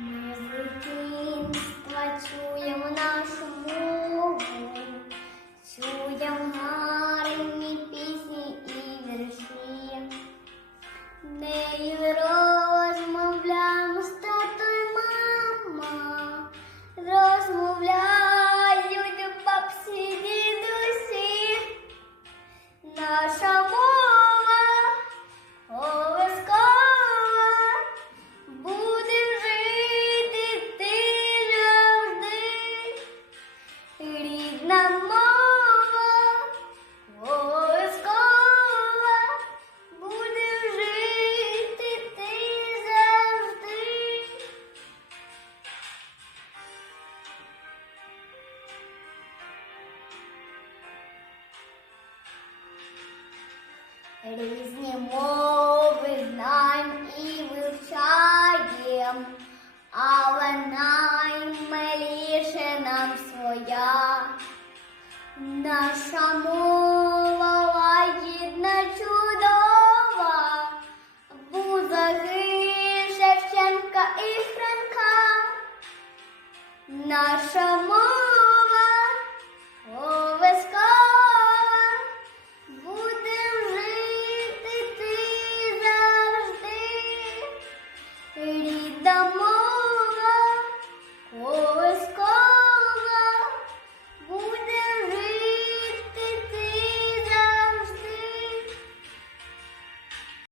Ми з чуємо нашу мову, чуємо гарні пісні і вірші. Нею розмовляємо з татою мама, розмовляють Різні мови знаєм і вивчаєм, але наймиліше нам своя, наша мова лагідна чудова, Бузаги, Шевченка і Франка, наша мова.